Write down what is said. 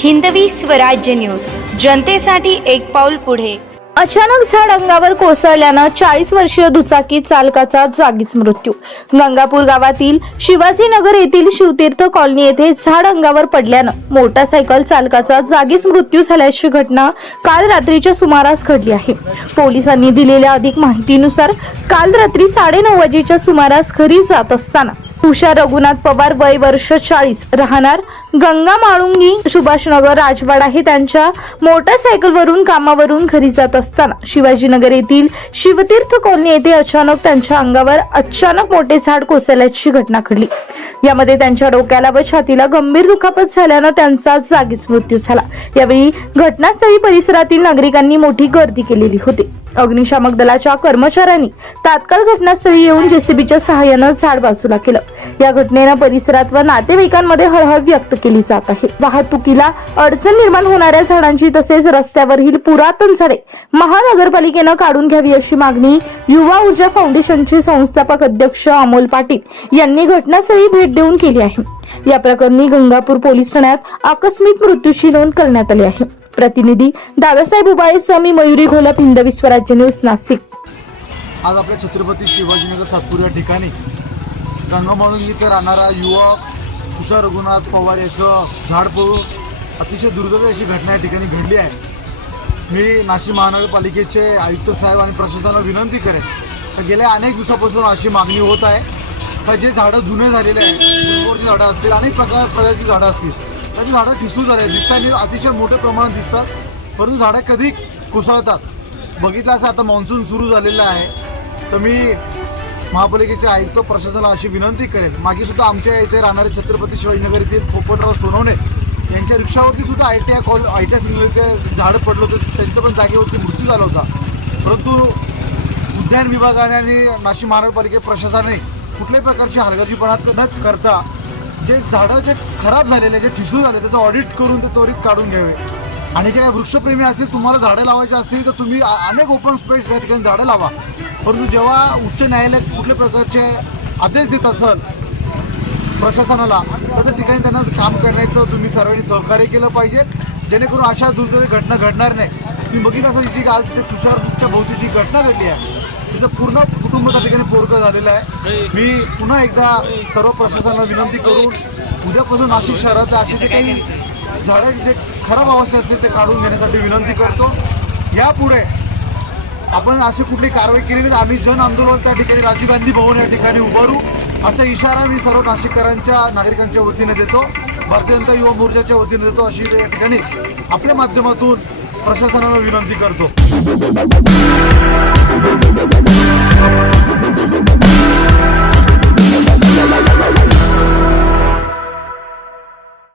Hindavi Swarajya news जनतेसाठी एक पाऊल पुढे अचानक झाड अंगावर कोसळल्यानं चाळीस वर्षीय दुचाकी चालकाचा जागीच मृत्यू गंगापूर गावातील शिवाजीनगर येथील शिवतीर्थ कॉलनी येथे झाड अंगावर पडल्यानं मोटारसायकल चालकाचा जागीच मृत्यू झाल्याची घटना काल रात्रीच्या सुमारास घडली आहे पोलिसांनी दिलेल्या अधिक माहितीनुसार काल रात्री नऊ वाजेच्या सुमारास घरी जात असताना तुषार रघुनाथ पवार वय वर्ष चाळीस राहणार गंगा माळुंगी सुभाषनगर राजवाडा हे त्यांच्या मोटरसायकलवरून कामावरून घरी जात असताना शिवाजीनगर येथील शिवतीर्थ कॉलनी येथे अचानक त्यांच्या अंगावर अचानक मोठे झाड कोसळल्याची घटना घडली यामध्ये त्यांच्या डोक्याला व छातीला गंभीर दुखापत झाल्यानं त्यांचा जागीच मृत्यू झाला यावेळी घटनास्थळी परिसरातील नागरिकांनी मोठी गर्दी केलेली होती अग्निशामक दलाच्या कर्मचाऱ्यांनी तात्काळ घटनास्थळी येऊन जेसीबीच्या सहाय्यानं झाड बाजूला केलं या घटनेनं परिसरात व नातेवाईकांमध्ये हळहळ व्यक्त केली जात आहे वाहतुकीला अडचण निर्माण होणाऱ्या झाडांची तसेच रस्त्यावरील पुरातन झाडे महानगरपालिकेनं काढून घ्यावी अशी मागणी युवा ऊर्जा फाउंडेशनचे संस्थापक अध्यक्ष अमोल पाटील यांनी घटनास्थळी भेट देऊन केली आहे या प्रकरणी गंगापूर पोलीस ठाण्यात आकस्मिक मृत्यूची नोंद करण्यात आली आहे प्रतिनिधी दादासाहेब उबाळे स्वामी मयुरी घोलप हिंदवी स्वराज्य न्यूज नाशिक आज आपल्या छत्रपती शिवाजीनगर सातपूर या ठिकाणी गंगामाळून इथे राहणारा युवक तुषार रघुनाथ पवार याचं झाड पळून अतिशय दुर्दैवी अशी घटना या ठिकाणी घडली आहे मी नाशिक महानगरपालिकेचे आयुक्त साहेब आणि प्रशासनाला विनंती करेन तर गेल्या अनेक दिवसापासून अशी मागणी होत आहे का जे झाडं जुने झालेले आहेत झाडं असतील अनेक प्रकार प्रकारची झाडं असतील त्याची झाडं ठिसू झाले दिसताना अतिशय मोठ्या प्रमाणात दिसतात परंतु झाडं कधी कोसळतात बघितलं असं आता मान्सून सुरू झालेला आहे तर मी महापालिकेच्या आयुक्त प्रशासनाला अशी विनंती करेन मागे सुद्धा आमच्या इथे राहणारे छत्रपती शिवाजीनगर येथील पोपटराव सोनवणे यांच्या रिक्षावरती सुद्धा I T I college I T I signal झाडं पडलं होतं त्यांचं पण जागेवरती मृत्यू झाला होता परंतु उद्यान विभागाने आणि नाशिक महानगरपालिके प्रशासनाने कुठल्याही प्रकारची हलगर्जीपणा न करता जे झाडं जे खराब झालेले जे फिसू झाले त्याचं ऑडिट करून ते त्वरित काढून घ्यावे आणि जे वृक्षप्रेमी असतील तुम्हाला झाडं लावायची असतील तर तुम्ही अनेक ओपन स्पेस या ठिकाणी झाडं लावा परंतु जेव्हा उच्च न्यायालय कुठल्या प्रकारचे आदेश देत असेल प्रशासनाला तर त्या ठिकाणी त्यांना काम करण्याचं तुम्ही सर्वांनी सहकार्य केलं पाहिजे जेणेकरून अशा दुर्दैवी घटना घडणार नाही तुम्ही बघितलं असेल की आज ते तुषारच्या भोवती जी घटना घडली आहे तिचं पूर्ण कुटुंब त्या ठिकाणी पोरकं झालेलं आहे मी पुन्हा एकदा सर्व प्रशासनाला विनंती करून उद्यापासून नाशिक शहरातल्या असे जे काही झाडं जे खराब अवस्था असतील ते काढून घेण्यासाठी विनंती करतो यापुढे आपण अशी कुठली कारवाई केली नाही आम्ही जन आंदोलन त्या ठिकाणी राजीव गांधी भवन या ठिकाणी उभारू असा इशारा मी सर्व नाशिककरांच्या नागरिकांच्या वतीने देतो भारतीय जनता युवा मोर्चाच्या वतीने देतो अशी या ठिकाणी आपल्या माध्यमातून प्रशासनाला विनंती करतो